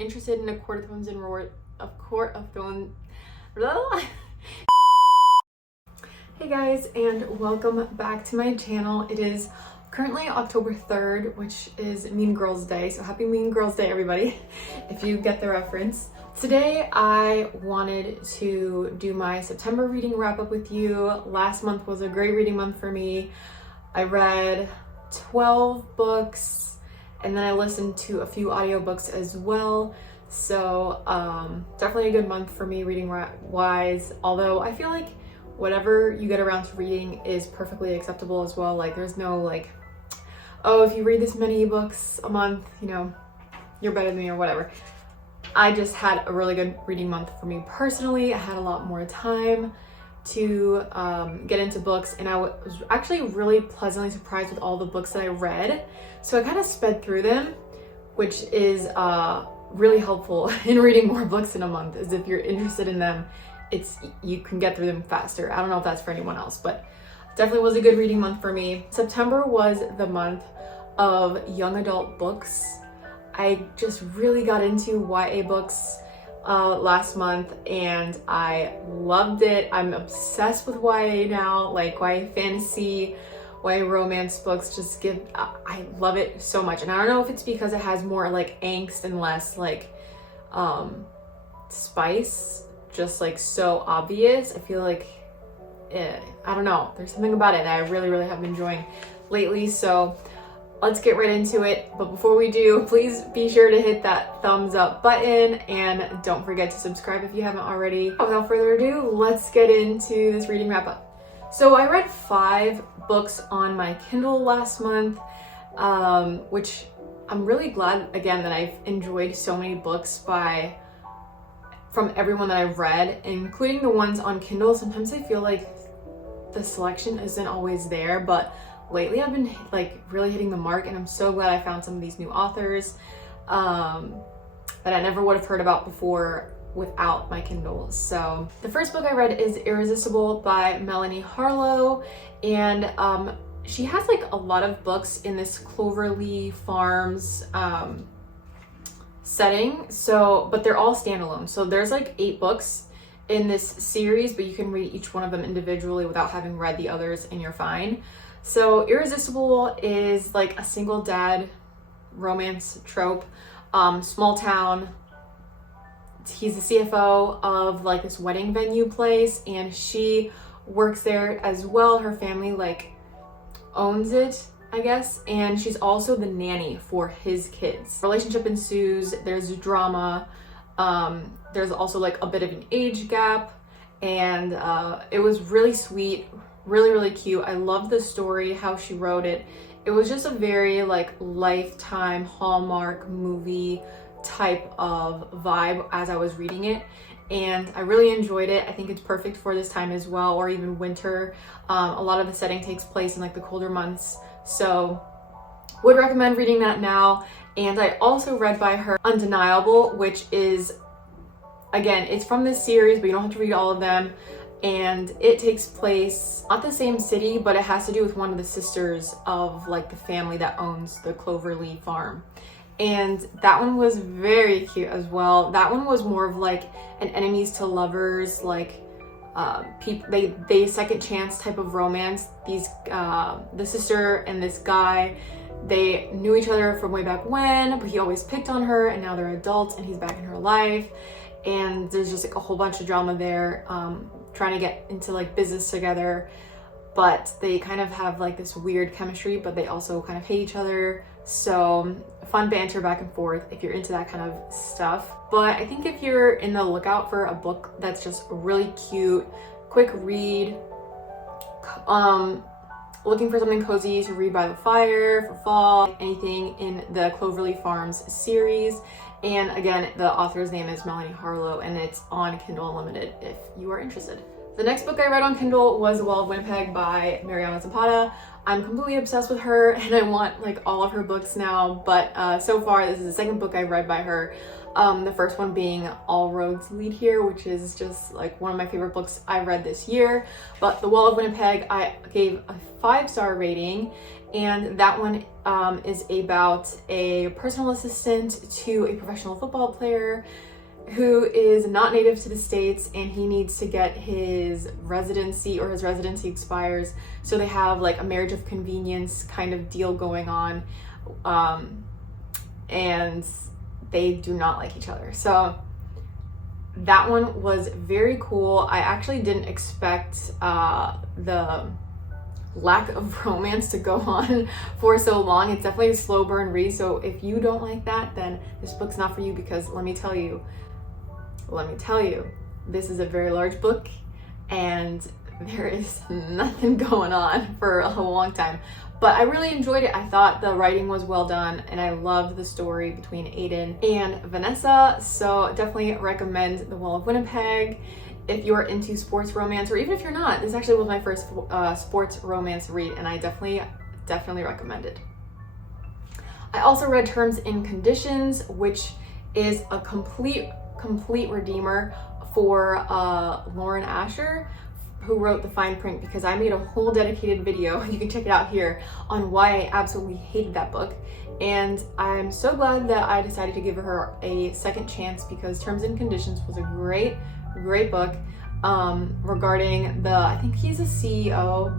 interested in A Court of Thorns and Hey guys, and welcome back to my channel. It is currently October 3rd, which is Mean Girls Day, so happy Mean Girls Day, everybody, if you get the reference. Today I wanted to do my September reading wrap-up with you. Last month was a great reading month for me. I read 12 books, and then I listened to a few audiobooks as well. So definitely a good month for me reading wise, although I feel like whatever you get around to reading is perfectly acceptable as well. Like there's no like, oh, if you read this many books a month, you know, you're better than me or whatever. I just had a really good reading month for me personally. I had a lot more time to get into books, and I was actually really pleasantly surprised with all the books that I read. So I kind of sped through them, which is really helpful in reading more books in a month, as if you're interested in them, you can get through them faster. I don't know if that's for anyone else, but definitely was a good reading month for me. September was the month of young adult books. I just really got into YA books last month, and I loved it. I'm obsessed with YA now, like YA fantasy, YA romance books. I love it so much. And I don't know if it's because it has more like angst and less like spice, just like so obvious. I feel like I don't know, there's something about it that I really have been enjoying lately. So let's get right into it. But before we do, please be sure to hit that thumbs up button, and don't forget to subscribe if you haven't already. Without further ado, let's get into this reading wrap up. So I read 5 books on my Kindle last month, which I'm really glad again that I've enjoyed so many books from everyone that I've read, including the ones on Kindle. Sometimes I feel like the selection isn't always there, but lately I've been like really hitting the mark, and I'm so glad I found some of these new authors that I never would have heard about before without my Kindle. So the first book I read is Irresistible by Melanie Harlow, and she has like a lot of books in this Cloverleaf Farms setting, but they're all standalone. So there's like 8 books in this series, but you can read each one of them individually without having read the others, and you're fine. So Irresistible is like a single dad romance trope, small town. He's the CFO of like this wedding venue place, and she works there as well. Her family like owns it, I guess, and she's also the nanny for his kids. Relationship ensues, there's drama, there's also like a bit of an age gap, and it was really sweet, really cute. I love the story, how she wrote it. It was just a very like Lifetime Hallmark movie type of vibe as I was reading it, and I really enjoyed it. I think it's perfect for this time as well, or even winter. A lot of the setting takes place in like the colder months, so would recommend reading that now. And I also read by her Undeniable, which is, again, it's from this series, but you don't have to read all of them. And it takes place not the same city, but it has to do with one of the sisters of like the family that owns the Cloverleaf farm. And that one was very cute as well. That one was more of like an enemies to lovers, like they second chance type of romance. The sister and this guy, they knew each other from way back when, but he always picked on her, and now they're adults and he's back in her life. And there's just like a whole bunch of drama there, trying to get into like business together, but they kind of have like this weird chemistry, but they also kind of hate each other. So fun banter back and forth if you're into that kind of stuff. But I think if you're in the lookout for a book that's just really cute, quick read, looking for something cozy to read by the fire for fall, anything in the Cloverleaf Farms series. And again, the author's name is Melanie Harlow, and it's on Kindle Unlimited if you are interested. The next book I read on Kindle was The Wall of Winnipeg by Mariana Zapata. I'm completely obsessed with her, and I want like all of her books now, but so far this is the second book I've read by her. The first one being All Roads Lead Here, which is just like one of my favorite books I read this year. But The Wall of Winnipeg I gave a 5-star rating, and that one is about a personal assistant to a professional football player who is not native to the States, and he needs to get his residency, or his residency expires, so they have like a marriage of convenience kind of deal going on, and they do not like each other. So that one was very cool. I actually didn't expect the lack of romance to go on for so long. It's definitely a slow burn read, so if you don't like that, then this book's not for you, because let me tell you, this is a very large book and there is nothing going on for a long time. But I really enjoyed it. I thought the writing was well done, and I loved the story between Aiden and Vanessa, so definitely recommend The Wall of Winnipeg if you're into sports romance, or even if you're not. This actually was my first sports romance read, and I definitely recommend it. I also read Terms and Conditions, which is a complete redeemer for Lauren Asher, who wrote the fine print, because I made a whole dedicated video, you can check it out here, on why I absolutely hated that book. And I'm so glad that I decided to give her a second chance, because Terms and Conditions was a great book regarding I think he's a CEO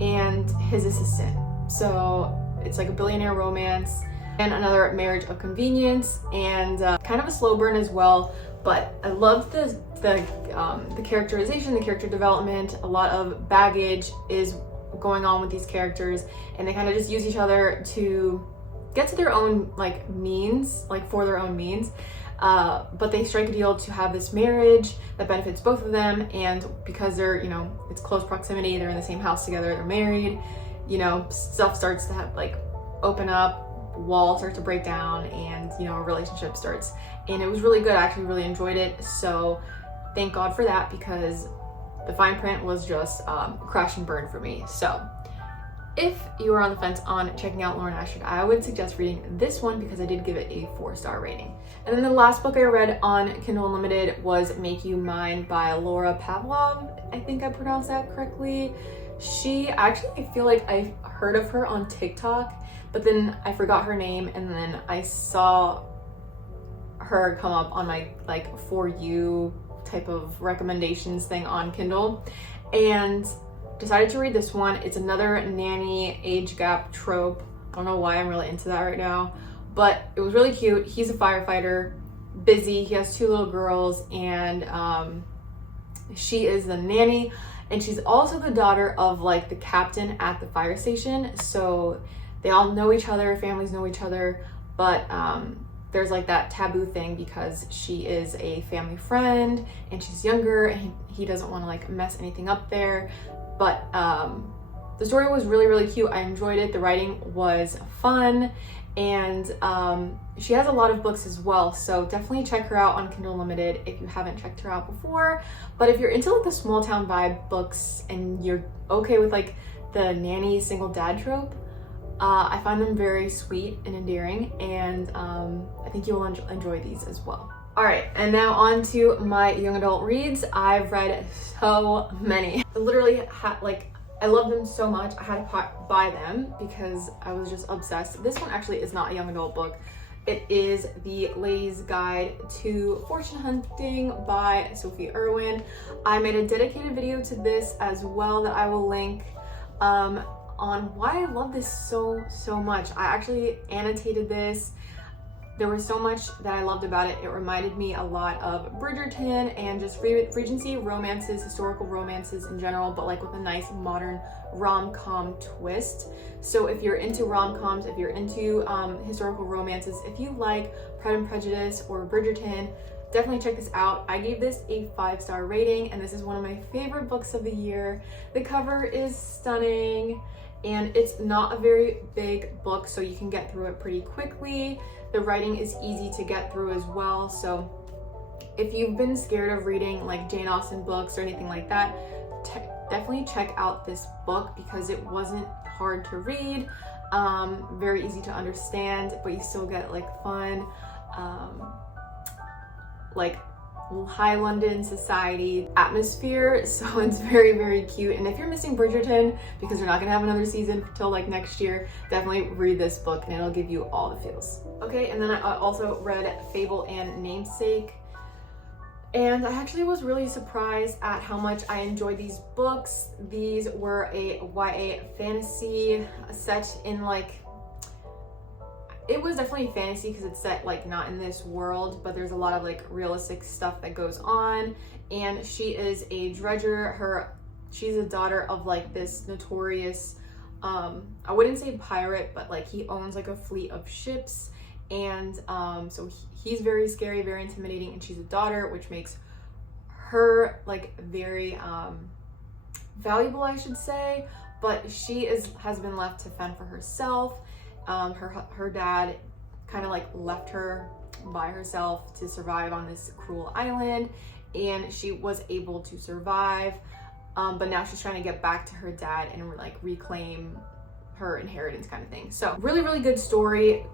and his assistant. So it's like a billionaire romance and another marriage of convenience, and kind of a slow burn as well. But I loved the characterization, the character development. A lot of baggage is going on with these characters, and they kind of just use each other to get to their own means, for their own means. But they strike a deal to have this marriage that benefits both of them, and because they're, it's close proximity, they're in the same house together, they're married, stuff starts to have open up, walls start to break down, and a relationship starts. And it was really good. I actually really enjoyed it, so thank God for that, because the fine print was just crash and burn for me. So if you are on the fence on checking out Lauren Asher, I would suggest reading this one, because I did give it a 4-star rating. And then the last book I read on Kindle Unlimited was Make You Mine by Laura Pavlov. I think I pronounced that correctly. I feel like I've heard of her on TikTok, but then I forgot her name, and then I saw her come up on my For You type of recommendations thing on Kindle, and decided to read this one. It's another nanny age gap trope. I don't know why I'm really into that right now, but it was really cute. He's a firefighter, busy. He has 2 little girls, and she is the nanny, and she's also the daughter of the captain at the fire station. So they all know each other, families know each other, but there's that taboo thing, because she is a family friend and she's younger, and he doesn't want to mess anything up there. But the story was really cute. I enjoyed it. The writing was fun, and she has a lot of books as well, so definitely check her out on Kindle Unlimited if you haven't checked her out before. But if you're into the small town vibe books and you're okay with the nanny single dad trope, I find them very sweet and endearing, and I think you will enjoy these as well. All right, and now on to my young adult reads. I've read so many. I literally I love them so much. I had to buy them because I was just obsessed. This one actually is not a young adult book. It is The Lady's Guide to Fortune Hunting by Sophie Irwin. I made a dedicated video to this as well that I will link on why I love this so much. I actually annotated this. There was so much that I loved about it. It reminded me a lot of Bridgerton and just Regency romances, historical romances in general, but with a nice modern rom-com twist. So if you're into rom-coms, if you're into historical romances, if you like Pride and Prejudice or Bridgerton, definitely check this out. I gave this a 5-star rating, and this is one of my favorite books of the year. The cover is stunning, and it's not a very big book, so you can get through it pretty quickly. The writing is easy to get through as well, so if you've been scared of reading Jane Austen books or anything like that, definitely check out this book, because it wasn't hard to read, very easy to understand, but you still get fun high London society atmosphere, so it's very, very cute. And if you're missing Bridgerton because they're not gonna have another season until like next year, definitely read this book and it'll give you all the feels. Okay, and then I also read Fable and Namesake. And I actually was really surprised at how much I enjoyed these books. These were a YA fantasy set in like, it was definitely fantasy because it's set like not in this world, but there's a lot of like realistic stuff that goes on. And she is a dredger. She's a daughter of like this notorious, I wouldn't say pirate, but like he owns like a fleet of ships. And so he's very scary, very intimidating, and she's a daughter, which makes her like very valuable, I should say. But she has been left to fend for herself. Her dad kind of like left her by herself to survive on this cruel island, and she was able to survive. But now she's trying to get back to her dad and like reclaim her inheritance kind of thing. So really, really good story.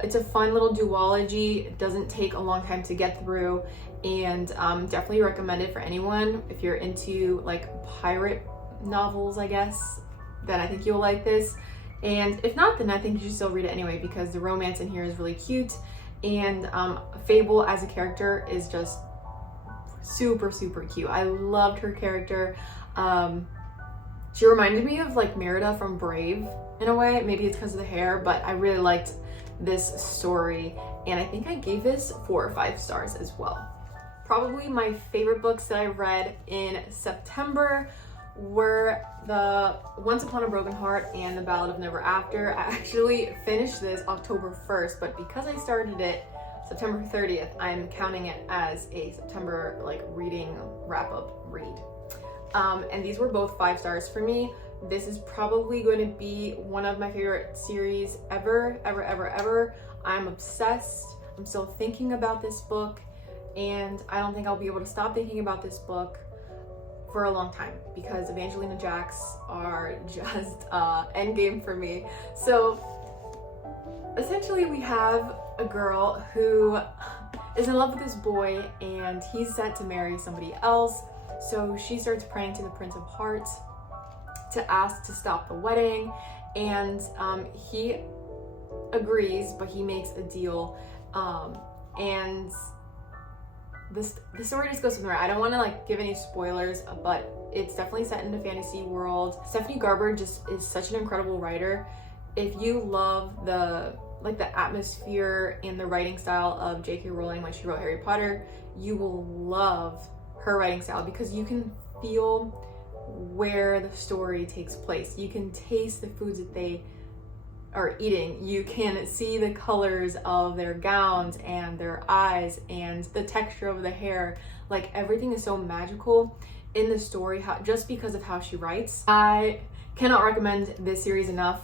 It's a fun little duology. It doesn't take a long time to get through, and definitely recommend it for anyone. If you're into like pirate novels, I guess, then I think you'll like this. And if not, then I think you should still read it anyway because the romance in here is really cute. And Fable as a character is just super, super cute. I loved her character. She reminded me of like Merida from Brave in a way. Maybe it's because of the hair, but I really liked this story. And I think I gave this 4 or 5 stars as well. Probably my favorite books that I read in September were the Once Upon a Broken Heart and the Ballad of Never After. I actually finished this October 1st, but because I started it September 30th, I'm counting it as a September like reading wrap-up read. And these were both 5 stars for me. This is probably going to be one of my favorite series ever, ever, ever, ever. I'm obsessed. I'm still thinking about this book, and I don't think I'll be able to stop thinking about this book for a long time because Evangelina Jacks are just endgame for me. So essentially we have a girl who is in love with this boy and he's set to marry somebody else. So she starts praying to the Prince of Hearts to ask to stop the wedding, and he agrees, but he makes a deal, and the story just goes from there. I don't want to like give any spoilers, but it's definitely set in the fantasy world. Stephanie Garber just is such an incredible writer. If you love the atmosphere and the writing style of J.K. Rowling when she wrote Harry Potter, you will love her writing style because you can feel where the story takes place. You can taste the foods that they are eating. You can see the colors of their gowns and their eyes and the texture of the hair. Like everything is so magical in the story just because of how she writes. I cannot recommend this series enough.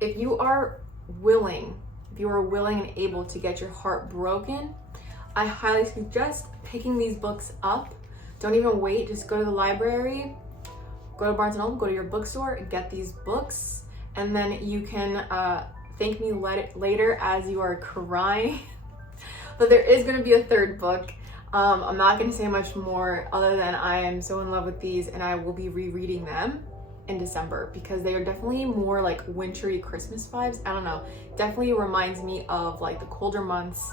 If you are willing and able to get your heart broken, I highly suggest picking these books up. Don't even wait, just go to the library, go to Barnes & Noble, go to your bookstore, and get these books, and then you can thank me later as you are crying. But there is going to be a 3rd book. I'm not going to say much more other than I am so in love with these, and I will be rereading them in December because they are definitely more like wintry Christmas vibes. I don't know, definitely reminds me of like the colder months.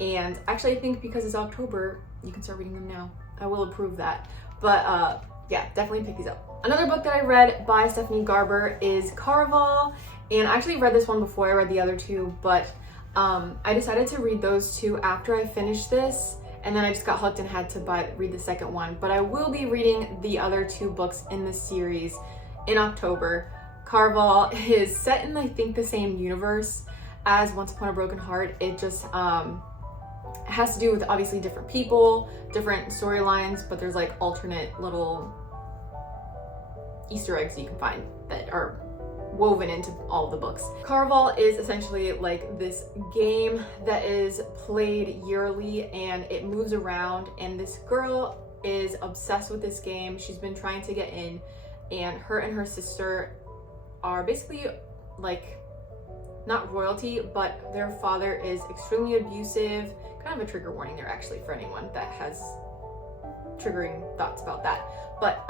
And actually I think because it's October, you can start reading them now. I will approve that. But yeah, definitely pick these up. Another book that I read by Stephanie Garber is Caraval, and I actually read this one before I read the other 2, but I decided to read those 2 after I finished this, and then I just got hooked and had to read the second one. But I will be reading the other 2 books in this series in October. Carval is set in I think the same universe as Once Upon a Broken Heart. It just has to do with obviously different people, different storylines, but there's like alternate little Easter eggs you can find that are woven into all of the books. Carval is essentially like this game that is played yearly and it moves around, and this girl is obsessed with this game. She's been trying to get in, and her sister are basically like not royalty, but their father is extremely abusive, kind of a trigger warning there actually for anyone that has triggering thoughts about that. But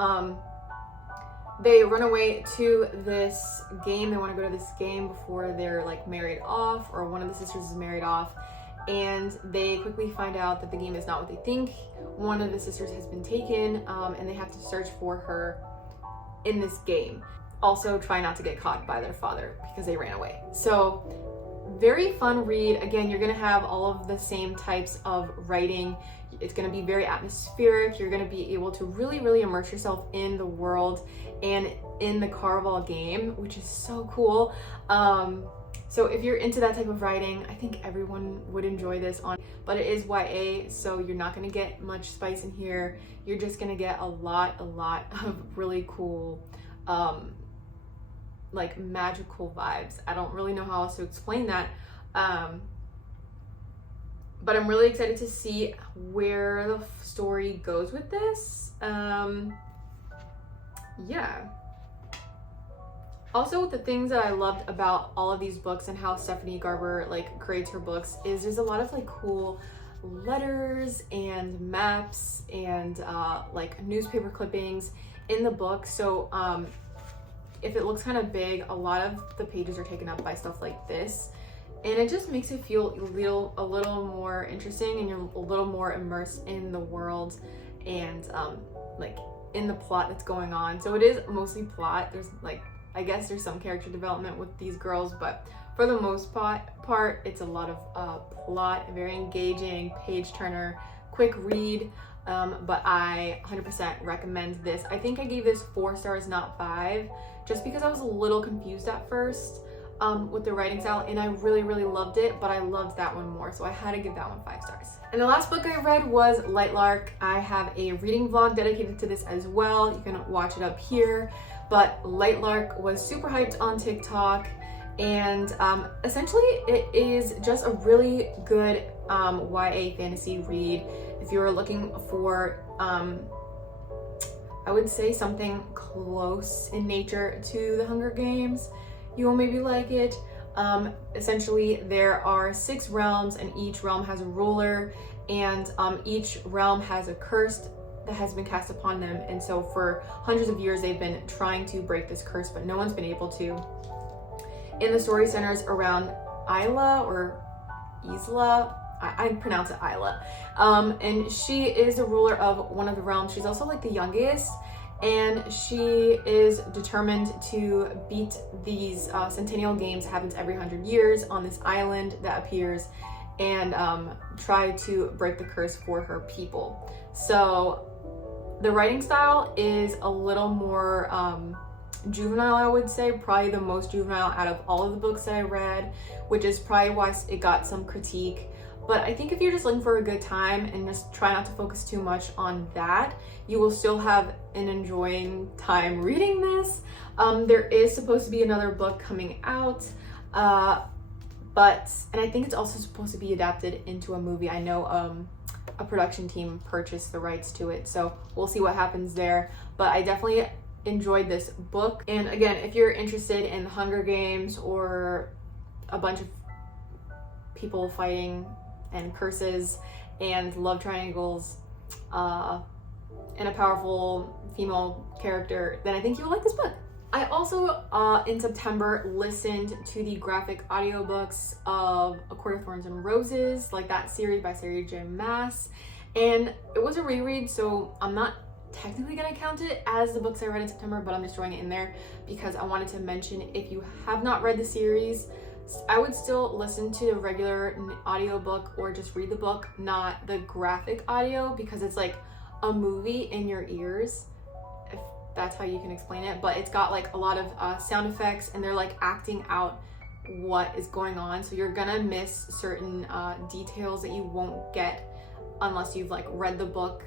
they run away to this game. They want to go to this game before they're like married off, or one of the sisters is married off, and they quickly find out that the game is not what they think. One of the sisters has been taken, and they have to search for her in this game. Also try not to get caught by their father because they ran away. So very fun read. Again, you're gonna have all of the same types of writing. It's gonna be very atmospheric. You're gonna be able to really immerse yourself in the world and in the Carval game, which is so cool. So if you're into that type of writing, I think everyone would enjoy this but it is YA, so you're not gonna get much spice in here. You're just gonna get a lot of really cool, like magical vibes. I don't really know how else to explain that. But I'm really excited to see where the story goes with this. Yeah. Also, the things that I loved about all of these books and how Stephanie Garber like creates her books is there's a lot of like cool letters and maps and like newspaper clippings in the book. So if it looks kind of big, a lot of the pages are taken up by stuff like this, and it just makes it feel a little more interesting, and you're a little more immersed in the world and like in the plot that's going on. So it is mostly plot. There's like, I guess there's some character development with these girls, but for the most part it's a lot of plot, very engaging, page turner, quick read. But I 100% recommend this. I think I gave this 4 stars, not 5, just because I was a little confused at first with the writing style, and I really loved it, but I loved that one more, so I had to give that one 5 stars. And the last book I read was Lightlark. I have a reading vlog dedicated to this as well. You can watch it up here, but Lightlark was super hyped on TikTok, and essentially it is just a really good YA fantasy read. If you're looking for, I would say something close in nature to the Hunger Games, you will maybe like it. Essentially, there are 6 realms, and each realm has a ruler, and each realm has a curse that has been cast upon them. And so for hundreds of years, they've been trying to break this curse, but no one's been able to. And the story centers around Isla, or Isla, I pronounce it Isla, and she is the ruler of one of the realms. She's also like the youngest, and she is determined to beat these centennial games, happens every 100 years on this island that appears, and try to break the curse for her people. So the writing style is a little more juvenile, I would say, probably the most juvenile out of all of the books that I read, which is probably why it got some critique. But I think if you're just looking for a good time and just try not to focus too much on that, you will still have an enjoying time reading this. There is supposed to be another book coming out, and I think it's also supposed to be adapted into a movie. I know a production team purchased the rights to it, so we'll see what happens there. But I definitely enjoyed this book. And again, if you're interested in the Hunger Games or a bunch of people fighting and curses and love triangles and a powerful female character, then I think you'll like this book. I also in September listened to the graphic audiobooks of A Court of Thorns and Roses, like that series by Sarah J. Maas, and it was a reread, so I'm not technically gonna count it as the books I read in September, but I'm just throwing it in there because I wanted to mention, if you have not read the series, I would still listen to the regular audiobook or just read the book, not the graphic audio, because it's like a movie in your ears, if that's how you can explain it. But it's got like a lot of sound effects, and they're like acting out what is going on, so you're gonna miss certain details that you won't get unless you've like read the book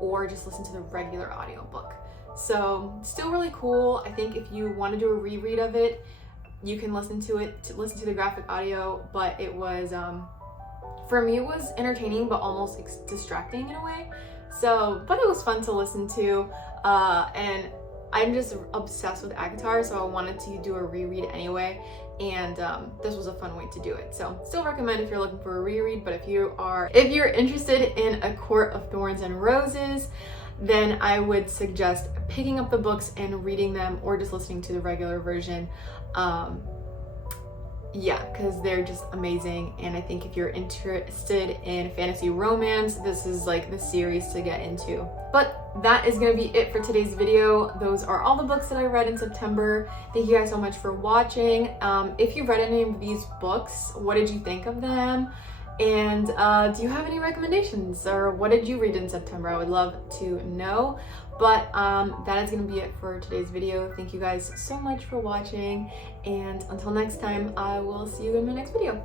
or just listen to the regular audiobook. So still really cool. I think if you want to do a reread of it, you can listen to the graphic audio, but it was for me it was entertaining but almost distracting in a way. So, but it was fun to listen to, and I'm just obsessed with ACOTAR, so I wanted to do a reread anyway, and this was a fun way to do it. So still recommend if you're looking for a reread, but if you're interested in A Court of Thorns and Roses, then I would suggest picking up the books and reading them, or just listening to the regular version. Yeah, because they're just amazing, and I think if you're interested in fantasy romance, this is like the series to get into. But that is going to be it for today's video. Those are all the books that I read in September. Thank you guys so much for watching. If you've read any of these books, what did you think of them? And do you have any recommendations, or what did you read in September? I would love to know. But that is going to be it for today's video. Thank you guys so much for watching, and until next time, I will see you in my next video.